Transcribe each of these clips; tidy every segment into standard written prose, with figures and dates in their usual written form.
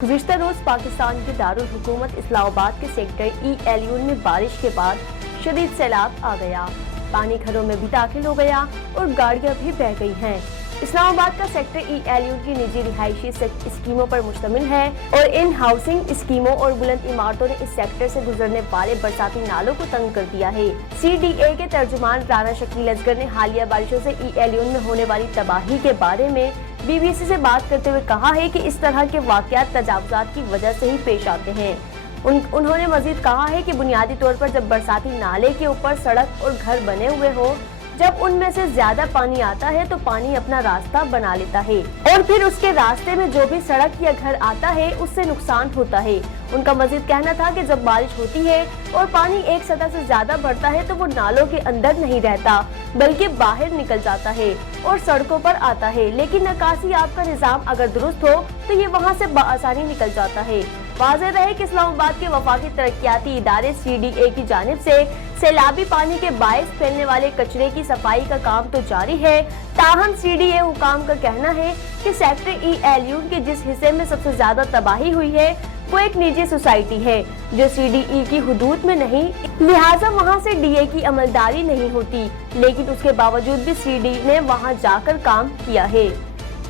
गुज़िश्ता रोज पाकिस्तान के दारुल हुकूमत इस्लामाबाद के सेक्टर ई-एलियून में बारिश के बाद शदीद सैलाब आ गया। पानी घरों में भी दाखिल हो गया और गाड़ियां भी बह गई हैं। इस्लामाबाद का सेक्टर ई-एलियून की निजी रिहायशी स्कीमों पर मुश्तमिल है और इन हाउसिंग स्कीमों और बुलंद इमारतों ने इस सेक्टर से गुजरने वाले बरसाती नालों को तंग कर दिया है। CDA के तर्जुमान राना शकील असगर ने हालिया बारिशों से ई-एलियून में होने वाली तबाही के बारे में BBC से बात करते हुए कहा है कि इस तरह के वाक़यात तजावुज़ात की वजह से ही पेश आते हैं। उन्होंने मजीद कहा है कि बुनियादी तौर पर जब बरसाती नाले के ऊपर सड़क और घर बने हुए हो, जब उनमें से ज्यादा पानी आता है तो पानी अपना रास्ता बना लेता है और फिर उसके रास्ते में जो भी सड़क या घर आता है उससे नुकसान होता है। उनका मजीद कहना था कि जब बारिश होती है और पानी एक सतह से ज्यादा बढ़ता है तो वो नालों के अंदर नहीं रहता बल्कि बाहर निकल जाता है और सड़कों पर आता है, लेकिन निकासी आपका निजाम अगर दुरुस्त हो तो ये वहाँ से बआसानी निकल जाता है। वाज़ेह रहे कि इस्लामाबाद के वफाकी तरक्याती इदारे CDA की जानिब से सैलाबी पानी के बायस फैलने वाले कचरे की सफाई का काम तो जारी है, ताहम CDA हुकाम का कहना है कि सेक्टर ई-एलियून के जिस हिस्से में सबसे ज्यादा तबाही हुई है वो एक निजी सोसाइटी है जो CDE की हुदूद में नहीं, लिहाजा वहाँ से DA की अमलदारी नहीं होती, लेकिन उसके बावजूद भी CDE ने वहाँ जाकर काम किया है।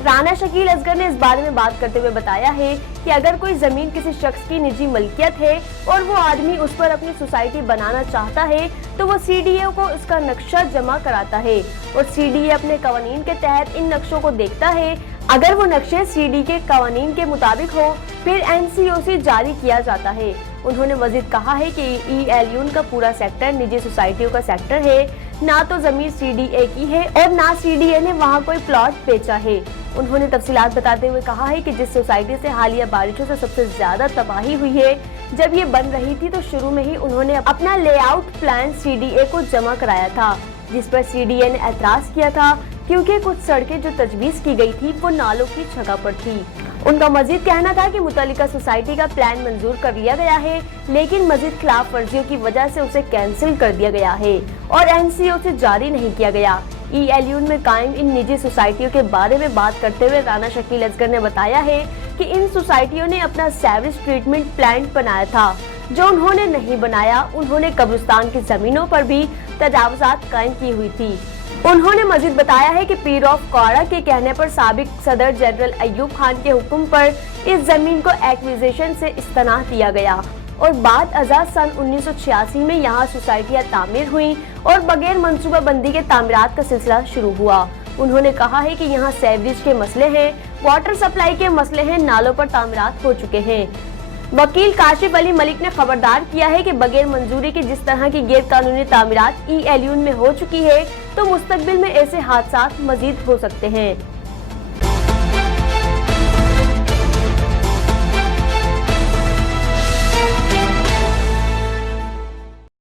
राना शकील असगर ने इस बारे में बात करते हुए बताया है कि अगर कोई जमीन किसी शख्स की निजी मलकियत है और वो आदमी उस पर अपनी सोसाइटी बनाना चाहता है तो वो CDA को उसका नक्शा जमा कराता है और CDA अपने कवानीन के तहत इन नक्शों को देखता है। अगर वो नक्शे CDA के कवानीन के मुताबिक हो फिर NCOC जारी किया जाता है। उन्होंने मजीद कहा है कि ई-एलियून का पूरा सेक्टर निजी सोसाइटियों का सेक्टर है, ना तो जमीन CDA की है और ना CDA ने वहाँ कोई प्लॉट बेचा है। उन्होंने तफसीलात बताते हुए कहा है कि जिस सोसाइटी से हालिया बारिशों से सबसे ज्यादा तबाही हुई है, जब ये बन रही थी तो शुरू में ही उन्होंने अपना लेआउट प्लान CDA को जमा कराया था, जिस पर CDA ने एतराज किया था क्योंकि कुछ सड़कें जो तजवीज़ की गई थी वो नालों की जगह पर थी। उनका मजीद कहना था कि मुतल्लिका सोसाइटी का प्लान मंजूर कर लिया गया है, लेकिन मजीद खिलाफ वर्जियों की वजह से उसे कैंसिल कर दिया गया है और NCOC जारी नहीं किया गया। ई-एलियून में कायम इन निजी सोसाइटियों के बारे में बात करते हुए राना शकील असगर ने बताया है कि इन सोसाइटियों ने अपना सीवरेज ट्रीटमेंट प्लांट बनाया था जो उन्होंने नहीं बनाया। उन्होंने कब्रिस्तान की जमीनों पर भी तजावुज़ात कायम की हुई थी। उन्होंने मजीद बताया है कि पीर ऑफ क्वारा के कहने पर साबिक सदर जनरल अयूब खान के हुक्म पर इस जमीन को एक्विजिशन से इस्तनाह दिया गया और बाद अज़ा सन 1986 में यहाँ सोसाइटियाँ तामीर हुई और बगैर मंसूबा बंदी के तामीरात का सिलसिला शुरू हुआ। उन्होंने कहा है कि यहाँ सीवरेज के मसले हैं, वाटर सप्लाई के मसले हैं, नालों पर तामीरात हो चुके हैं। वकील काशिफ अली मलिक ने खबरदार किया है कि बगैर मंजूरी के जिस तरह की गैर कानूनी तामीरात ई-एलियून में हो चुकी है तो मुस्तकबिल में ऐसे हादसात मजीद हो सकते हैं।